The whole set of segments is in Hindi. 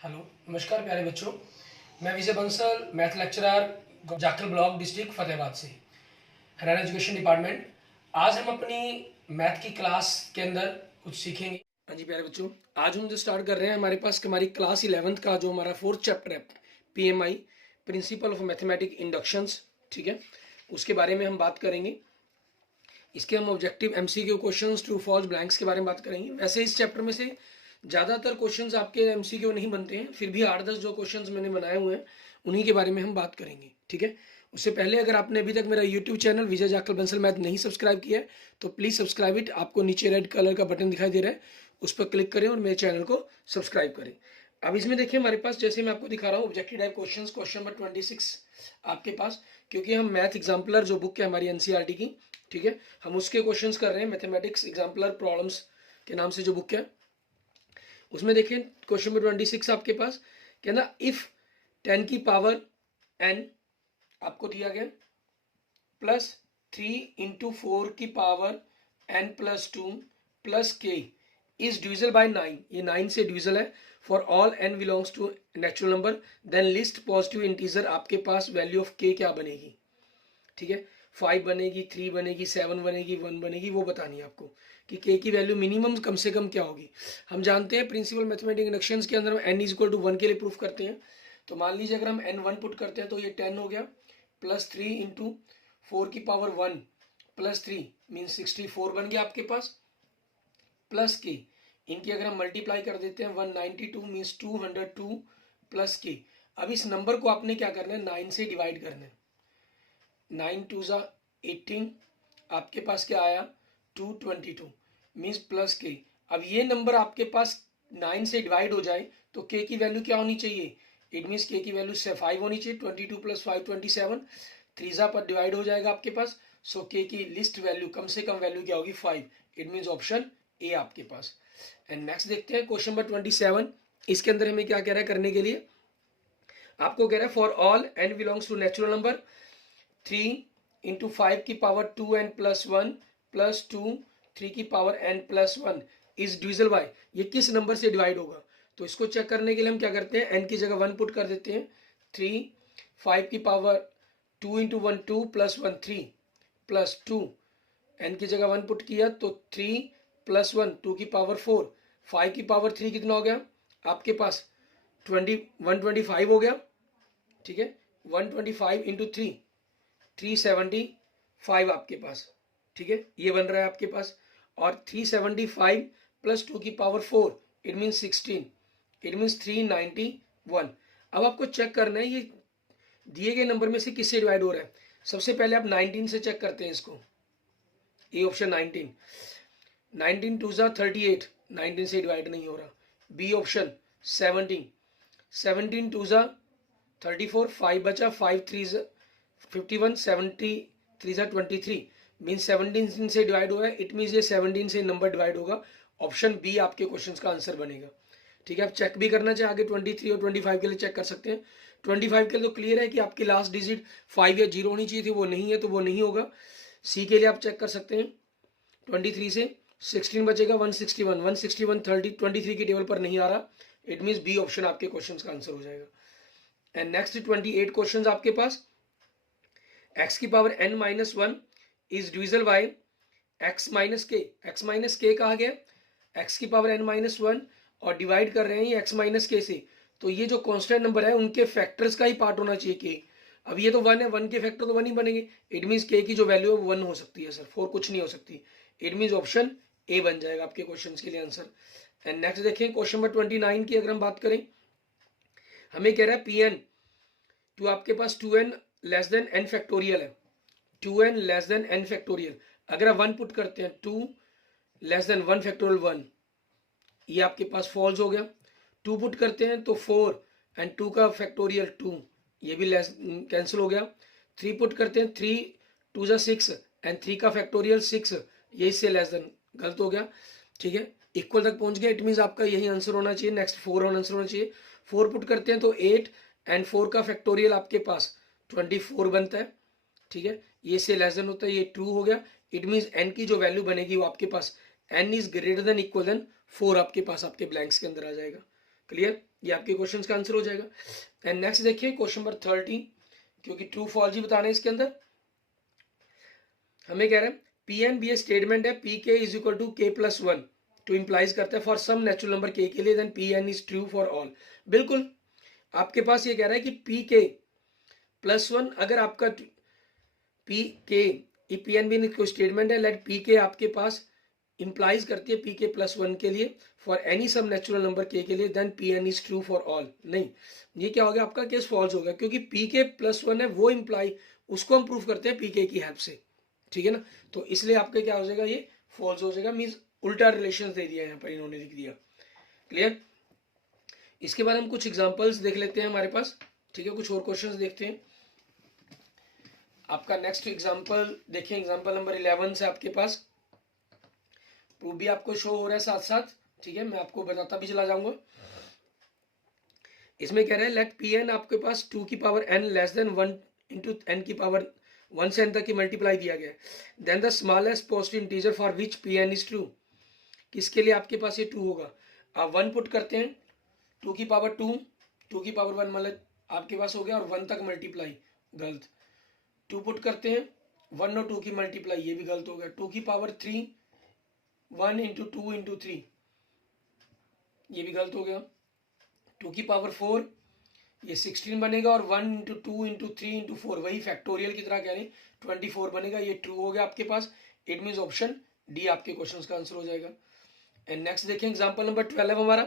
हेलो, नमस्कार प्यारे बच्चों। मैं Vijay Bansal, math lecturer, Jakhal block, district Fatehabad से, हरियाणा एजुकेशन डिपार्टमेंट। आज हम अपनी मैथ की क्लास के अंदर कुछ सीखेंगे। हाँ जी प्यारे बच्चों, आज हम जो स्टार्ट कर रहे हैं, हमारे पास हमारी क्लास 11th का जो हमारा 4th चैप्टर है, PMI, principle of mathematic inductions, ठीक है, उसके बारे में हम बात करेंगे। इसके हम objective MCQ questions, true false, blanks के बारे में बात करेंगे। वैसे इस चैप्टर में से ज़्यादातर क्वेश्चंस आपके MCQ नहीं बनते हैं, फिर भी 8-10 जो क्वेश्चंस मैंने बनाए हुए हैं उन्हीं के बारे में हम बात करेंगे, ठीक है। उससे पहले अगर आपने अभी तक मेरा यूट्यूब चैनल विजय जाखल बंसल मैथ नहीं सब्सक्राइब किया है तो प्लीज़ सब्सक्राइब इट। आपको नीचे रेड कलर का बटन दिखाई दे रहा है, उस पर क्लिक करें और मेरे चैनल को सब्सक्राइब करें। अब इसमें देखिए हमारे पास, जैसे मैं आपको दिखा रहा हूँ, objective type questions, question number 26 आपके पास, क्योंकि हम मैथ एग्जाम्पलर जो बुक है हमारी NCERT की, ठीक है, हम उसके क्वेश्चंस कर रहे हैं। मैथमेटिक्स एग्जाम्पलर प्रॉब्लम्स के नाम से जो बुक है, उसमें देखिए क्वेश्चन नंबर 26 आपके पास कहना, इफ 10 की पावर n आपको दिया गया प्लस 3 इंटू 4 की power n plus 2 plus k is divisible by 9, ये 9 से डिविजल है, for all n belongs to natural number, then least positive integer. आपके पास वैल्यू ऑफ k क्या बनेगी, ठीक है, 5 बनेगी, 3 बनेगी, 7 बनेगी, 1 बनेगी, वो बतानी है आपको कि k की वैल्यू मिनिमम कम से कम क्या होगी। हम जानते हैं प्रिंसिपल मैथमेटिक इंडक्शंस के अंदर हम n इज इक्वल टू 1 के लिए प्रूफ करते हैं। तो मान लीजिए अगर हम n1 पुट करते हैं तो ये 10 हो गया, प्लस 3 इंटू 4 की पावर 1 प्लस 3 मीन 64 बन गया आपके पास, प्लस के इनकी अगर हम मल्टीप्लाई कर देते हैं 192 मीन्स 202 प्लस के। अब इस नंबर को आपने क्या करना है, 9 से डिवाइड करना है। 9 टू ज़ा 18, आपके पास क्या आया 222 मीन्स प्लस के। अब ये नंबर आपके पास 9 से डिवाइड हो जाए तो के की वैल्यू क्या होनी चाहिए, इट मीन्स के की वैल्यू 5 होनी चाहिए। 22 प्लस 5 27, थ्रीजा पर डिवाइड हो जाएगा आपके पास। सो के की लिस्ट वैल्यू, कम से कम वैल्यू क्या होगी 5, इट मीन्स ऑप्शन ए आपके पास। एंड नेक्स्ट देखते हैं क्वेश्चन नंबर 27। इसके अंदर हमें क्या कह रहा है करने के लिए, आपको कह रहा है for all n belongs to natural number 3 into 5 की पावर 2n प्लस 1 प्लस 2 3 की power n plus 1 is divisible bye, ये किस नंबर से डिवाइड होगा। तो इसको चेक करने के लिए हम क्या करते हैं, n की जगह 1 पुट कर देते हैं। 3 5 की power 2 into 1 2 plus 1 3 plus 2, n की जगह 1 पुट किया तो 3 प्लस 1 2 की पावर 4, 5 की पावर 3 कितना हो गया आपके पास 125 हो गया, ठीक है। 125 इंटू 3 375 आपके पास, ठीक है, ये बन रहा है आपके पास। और 375 प्लस 2 की power 4, it mean 16, it means 391। अब आपको चेक करना है ये दिए गए नंबर में से किससे डिवाइड हो रहा है। सबसे पहले आप 19 से चेक करते हैं इसको, ए ऑप्शन 19, 19 टू ज़ा 38, 19 से डिवाइड नहीं हो रहा। बी ऑप्शन 17, 17 टू ज़ा 34, 5 बचा, 5 3 51, 70 3 23 मीन 17 से डिवाइड हुआ है, इट मीन ये 17 से नंबर डिवाइड होगा। ऑप्शन बी आपके क्वेश्चन का आंसर बनेगा, ठीक है। आप चेक भी करना चाहे आगे 23 और 25 के लिए चेक कर सकते हैं। 25 के लिए तो क्लियर है कि आपकी लास्ट डिजिट 5 या 0 होनी चाहिए थी, वो नहीं है तो वो नहीं होगा। सी के लिए आप चेक कर सकते हैं, 23 से 16 बचेगा, 161, 161 30 23 की टेबल पर नहीं आ रहा, इट मीन्स बी ऑप्शन आपके क्वेश्चन का आंसर हो जाएगा। एंड नेक्स्ट 28 क्वेश्चन आपके पास, x की power n minus 1 is divisible bye x minus के। x माइनस के कहा गया, x की पावर n माइनस 1 और डिवाइड कर रहे हैं ये x माइनस के से, तो ये जो कांस्टेंट नंबर है उनके फैक्टर्स का ही पार्ट होना चाहिए k। अब ये तो 1 है, 1 के फैक्टर तो 1 ही बनेंगे, इट मीन्स k की जो वैल्यू है वो 1 हो सकती है सर, 4 कुछ नहीं हो सकती, इट मीन्स ऑप्शन ए बन जाएगा आपके क्वेश्चन के लिए आंसर। एंड नेक्स्ट देखें क्वेश्चन नंबर 29 की अगर हम बात करें, हमें कह रहा है Pn तो आपके पास 2n less than n factorial है, 2n less than n factorial. अगर आप 1 पुट करते हैं 2 लेस देन 1 फैक्टोरियल 1, ये आपके पास फॉल्स हो गया। 2 पुट करते हैं तो 4 एंड 2 का फैक्टोरियल 2, ये भी लेस कैंसिल हो गया। 3 पुट करते हैं 3 2 जा 6 एंड 3 का फैक्टोरियल 6, ये इससे लेस देन, गलत हो गया, ठीक है, इक्वल तक पहुंच गया, इट मीन्स आपका यही आंसर होना चाहिए। नेक्स्ट 4 आंसर होना चाहिए। 4 पुट करते हैं तो 8 एंड 4 का फैक्टोरियल आपके पास 24 बनता है, ठीक है, ये से लेस देन होता है, ये ट्रू हो गया, इट मीन्स n की जो वैल्यू बनेगी वो आपके पास n is greater than equal than 4 आपके पास आपके ब्लैंक्स के अंदर आ जाएगा, क्लियर, ये आपके क्वेश्चन का आंसर हो जाएगा। एंड नेक्स्ट देखिए क्वेश्चन नंबर 13, क्योंकि ट्रू फॉल्स ही बताना है इसके अंदर। हमें कह रहे हैं P n be a statement है पी के is equal to k plus one, to implies करता है फॉर सम नेचुरल नंबर के लिए, then P N is true for all. बिल्कुल आपके पास ये कह रहा है कि पी के प्लस वन, अगर आपका पी के पी एन बी कोई स्टेटमेंट है, लेट पी के आपके पास इंप्लाइज करती है पी के प्लस वन के लिए for any some natural number के लिए, then P N is true for all. नहीं, ये क्या हो गया, आपका केस फॉल्स हो गया, क्योंकि पी के प्लस वन है वो इंप्लाई, उसको हम प्रूव करते हैं पी के की हेल्प से, ठीक है ना। तो इसलिए आपके क्या हो जाएगा, ये फॉल्स हो जाएगा, मीन्स उल्टा रिलेशन दे दिया यहाँ पर इन्होंने, लिख दिया। क्लियर। इसके बाद हम कुछ एग्जाम्पल्स देख लेते हैं हमारे पास, ठीक है, कुछ और क्वेश्चन देखते हैं। आपका नेक्स्ट एग्जाम्पल देखिए, एग्जाम्पल नंबर 11 से आपके पास प्रूफ भी आपको शो हो रहा है साथ साथ, ठीक है, मैं आपको बताता भी चला जाऊंगा। इसमें कह रहे हैं लेट पी एन आपके पास 2 की power n less than 1 into n की पावर 1 से n तक की मल्टीप्लाई दिया गया है, then the smallest positive integer for which P N is true. किसके लिए आपके पास ये ट्रू होगा, आप 1 पुट करते हैं, 2 की पावर 2, 2 की पावर 1 मतलब आपके पास हो गया, और 1 तक मल्टीप्लाई गलत, 2 पुट करते हैं, 1 और 2 की मल्टीप्लाई, ये भी गलत हो गया, 2 की पावर 3, 1 इंटू 2 इंटू 3, ये भी गलत हो गया, 2 की पावर 4, ये 16 बनेगा, और 1 इंटू 2 इंटू 3 इंटू 4, वही फैक्टोरियल की तरह कह रहे हैं, 24 बनेगा, ये ट्रू हो गया आपके पास। इट मीन्स ऑप्शन डी आपके क्वेश्चन का आंसर हो जाएगा। एंड नेक्स्ट देखें एग्जाम्पल नंबर 12 हमारा,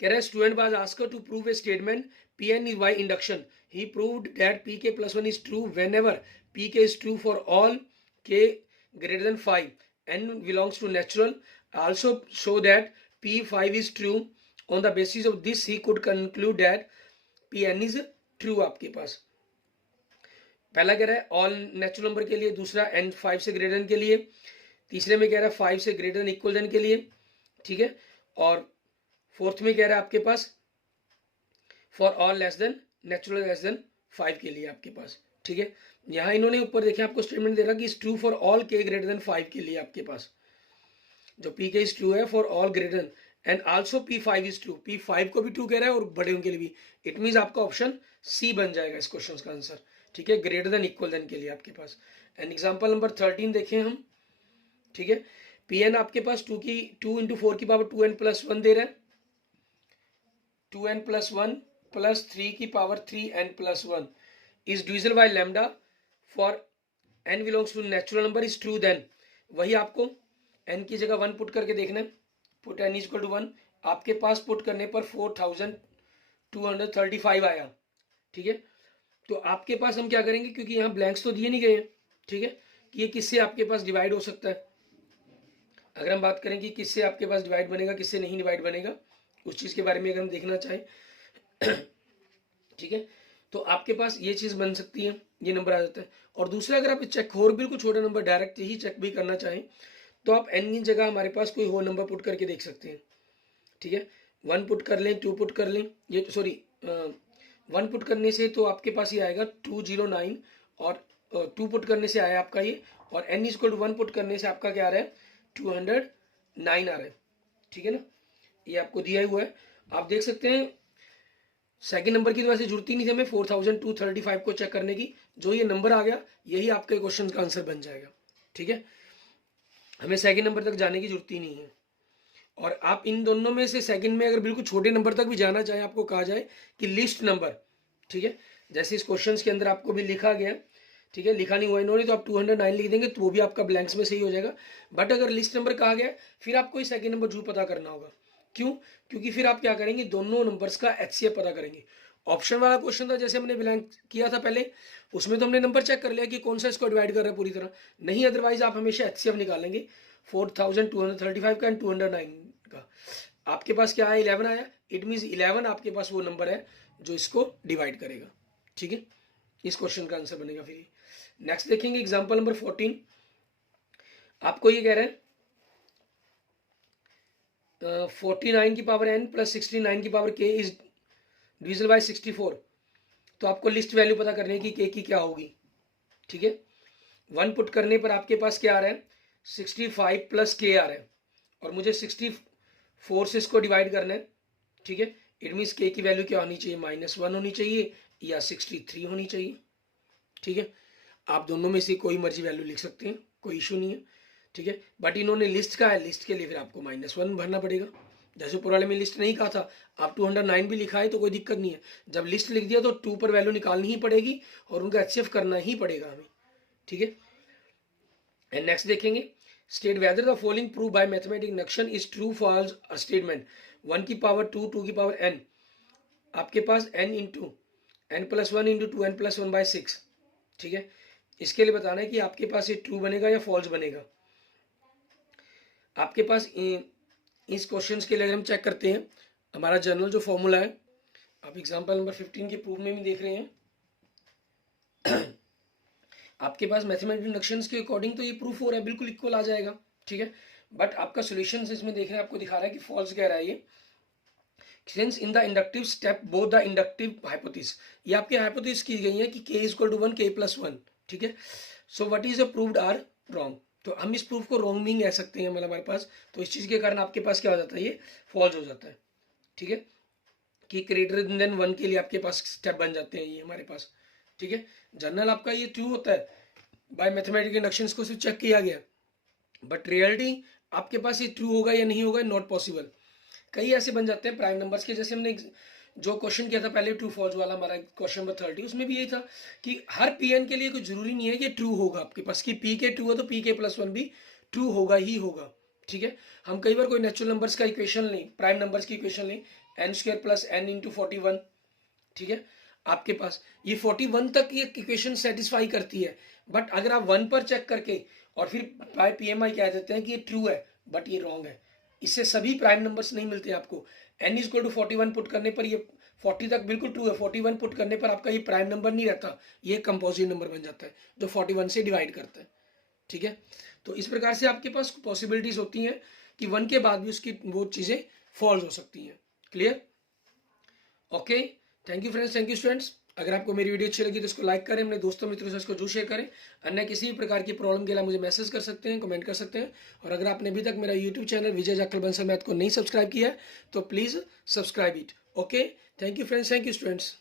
कह रहा है student was asked to prove a statement P N is by induction, he proved that P K plus one is true whenever P के is true for all K greater than 5 n belongs to natural, also show that p5 is true. On the basis of this he could conclude that pn is true। आपके पास पहला कह रहा है ऑल नेचुरल नंबर के लिए, दूसरा n 5 से ग्रेटर देन के लिए, तीसरे में कह रहा है 5 से ग्रेटर देन इक्वल देन के लिए, ठीक है, और फोर्थ में कह रहा है आपके पास for all less than natural less than 5 के लिए आपके पास, ठीक है। यहाँ इन्होंने ऊपर देखे आपको स्टेटमेंट दे रहा कि is true for all K greater than 5 के लिए, आपके पास जो पी के इज ट्रू है for all greater than, and also p5 is true, p5 को भी ट्रू कह रहा है और बड़े के लिए भी। इट मीन्स आपका ऑप्शन सी बन जाएगा इस क्वेश्चन का आंसर, ठीक है, ग्रेटर देन इक्वल देन के लिए आपके पास। एंड एग्जाम्पल नंबर 13 देखें हम, ठीक है, पी एन आपके पास 2 इंटू 4 की पावर 2n प्लस 1 दे रहा है, 2n प्लस 1 प्लस 3 की power 3n plus 1 is divisible by lambda for n belongs to natural number is true, then वही आपको n की जगह 1 पुट करके देखना है, पुट n इक्वल टू 1, आपके पास पुट करने पर 4235 आया, ठीक है। तो आपके पास हम क्या करेंगे, क्योंकि यहाँ ब्लैंक्स तो दिए नहीं गए हैं, ठीक है, कि ये किससे आपके पास डिवाइड हो सकता है। अगर हम बात करें कि किससे आपके पास डिवाइड बनेगा, किससे नहीं डिवाइड बनेगा, उस चीज़ के बारे में अगर हम देखना चाहें, ठीक है, तो आपके पास ये चीज़ बन सकती है, ये नंबर आ जाता है। और दूसरा, अगर आप चेक और बिल्कुल छोटा नंबर डायरेक्ट ही चेक भी करना चाहें, तो आप n की जगह हमारे पास कोई और नंबर पुट करके देख सकते हैं, ठीक है, 1 पुट कर लें, 2 पुट कर लें, ये सॉरी 1 पुट करने से तो आपके पास ये आएगा 209, और 2 पुट करने से आया आपका ये, और n इक्वल टू 1 पुट करने से आपका क्या आ रहा है, 209 आ रहा है, ठीक है ना, ये आपको दिया हुआ है। आप देख सकते हैं सेकंड नंबर की तो वैसे जरूरत ही नहीं थी हमें 4235 को चेक करने की, जो ये नंबर आ गया यही आपके क्वेश्चन का आंसर बन जाएगा, ठीक है, हमें सेकंड नंबर तक जाने की जरूरत ही नहीं है। और आप इन दोनों में से सेकंड में अगर बिल्कुल छोटे नंबर तक भी जाना चाहें, आपको कहा जाए कि लिस्ट नंबर, ठीक है, जैसे इस क्वेश्चन के अंदर आपको भी लिखा गया, ठीक है, लिखा नहीं हुआ इन्होंने, तो आप 209 लिख देंगे तो वो भी आपका ब्लैंक्स में सही हो जाएगा। बट अगर लिस्ट नंबर कहा गया, फिर आपको सेकंड नंबर जरूर पता करना होगा। क्यों? क्योंकि फिर आप क्या करेंगे, दोनों नंबर्स का HCF पता करेंगे। ऑप्शन वाला क्वेश्चन था, जैसे हमने ब्लैंक किया था पहले, उसमें तो हमने नंबर चेक कर लिया कि कौन सा इसको डिवाइड कर रहा है पूरी तरह, नहीं अदरवाइज आप हमेशा HCF निकालेंगे 4235 का एंड 209 का। आपके पास क्या आया, 11 आया, इट मीन्स 11 आपके पास वो नंबर है जो इसको डिवाइड करेगा, ठीक है, इस क्वेश्चन का आंसर बनेगा। फिर नेक्स्ट देखेंगे एग्जाम्पल नंबर 14, आपको ये कह रहे हैं 49 की पावर n प्लस 69 की power k is divisible bye 64। तो आपको लिस्ट वैल्यू पता करने की k की क्या होगी, ठीक है, 1 पुट करने पर आपके पास क्या आ रहा है, 65 प्लस k आ रहा है, और मुझे 64 से इसको डिवाइड करना है, ठीक है। इट मीन्स के की वैल्यू क्या होनी चाहिए, -1 होनी चाहिए या 63 होनी चाहिए, ठीक है। आप दोनों में से कोई मर्जी वैल्यू लिख सकते हैं, कोई इशू नहीं है, ठीक है। बट इन्होंने लिस्ट का है, लिस्ट के लिए फिर आपको -1 भरना पड़ेगा। जैसे पुराने में लिस्ट नहीं कहा था, आप 209 भी लिखा है तो कोई दिक्कत नहीं है। जब लिस्ट लिख दिया तो 2 पर वैल्यू निकालनी ही पड़ेगी और उनका HCF करना ही पड़ेगा हमें, ठीक है। एंड नेक्स्ट देखेंगे, state whether the following prove by mathematic induction is true false a statement 1 की पावर 2 2 की पावर n, आपके पास n into n+1 into 2n+1/6, ठीक है। इसके लिए बताना है कि आपके पास ये ट्रू बनेगा या फॉल्स बनेगा। आपके पास इस क्वेश्चंस के लिए अगर हम चेक करते हैं, हमारा जनरल जो फॉर्मूला है, आप एग्जांपल नंबर 15 के प्रूफ में भी देख रहे हैं, आपके पास मैथमेटिकल इंडक्शंस के अकॉर्डिंग तो ये प्रूफ हो रहा है, बिल्कुल इक्वल आ जाएगा, ठीक है। बट आपका सॉल्यूशंस इसमें देख रहे हैं, आपको दिखा रहा है कि फॉल्स कह रहा है ये। Since in the inductive step both the inductive hypothesis, ये आपकी हाइपोथेसिस की गई है कि k = 1 k+1, ठीक है। So what is a proved or wrong, तो हम इस प्रूफ को रॉन्ग भी कह सकते हैं, मतलब हमारे पास तो इस चीज़ के कारण आपके पास क्या हो जाता है, ये फॉल्स हो जाता है, ठीक है। कि ग्रेटर देन 1 के लिए आपके पास स्टेप बन जाते हैं ये हमारे पास, ठीक है। जनरल आपका ये ट्रू होता है, बाय मैथमेटिकल इंडक्शंस को सिर्फ चेक किया गया, बट रियलिटी आपके पास ये ट्रू होगा या नहीं होगा, नॉट पॉसिबल। कई ऐसे बन जाते हैं प्राइम नंबर्स के, जैसे हमने जो क्वेश्चन किया था पहले ट्रू फॉल्स वाला, हमारा क्वेश्चन नंबर 30, उसमें भी यही था कि हर Pn के लिए कोई जरूरी नहीं है कि ट्रू होगा आपके पास, कि Pk ट्रू है तो Pk+1 भी ट्रू होगा ही होगा, ठीक है। हम कई बार कोई नेचुरल नंबर्स का इक्वेशन लें, प्राइम नंबर्स की इक्वेशन लें, n² + n × 41, ठीक है। आपके पास ये 41 तक ये इक्वेशन सेटिस्फाई करती है, बट अगर आप 1 पर चेक करके और फिर बाय PMI कह देते हैं कि ये ट्रू है, बट ये रॉन्ग है, इससे सभी प्राइम नंबर्स नहीं मिलते आपको। n = 41 पुट करने पर ये 40 तक बिल्कुल ट्रू है, 41 पुट करने पर आपका ये प्राइम नंबर नहीं रहता, ये कंपोजिट नंबर बन जाता है जो 41 से डिवाइड करता है, ठीक है। तो इस प्रकार से आपके पास पॉसिबिलिटीज होती हैं कि 1 के बाद भी उसकी वो चीज़ें फॉल्स हो सकती हैं। Clear? Okay, thank you friends, thank you students. अगर आपको मेरी वीडियो अच्छी लगी तो इसको लाइक करें, अपने दोस्तों मित्रों से इसको जरूर शेयर करें। अन्य किसी भी प्रकार की प्रॉब्लम के लिए मुझे मैसेज कर सकते हैं, कमेंट कर सकते हैं। और अगर आपने अभी तक मेरा यूट्यूब चैनल विजय जाखड़ बंसल मैथ को नहीं सब्सक्राइब किया है तो please subscribe it. Okay, thank you friends, thank you students.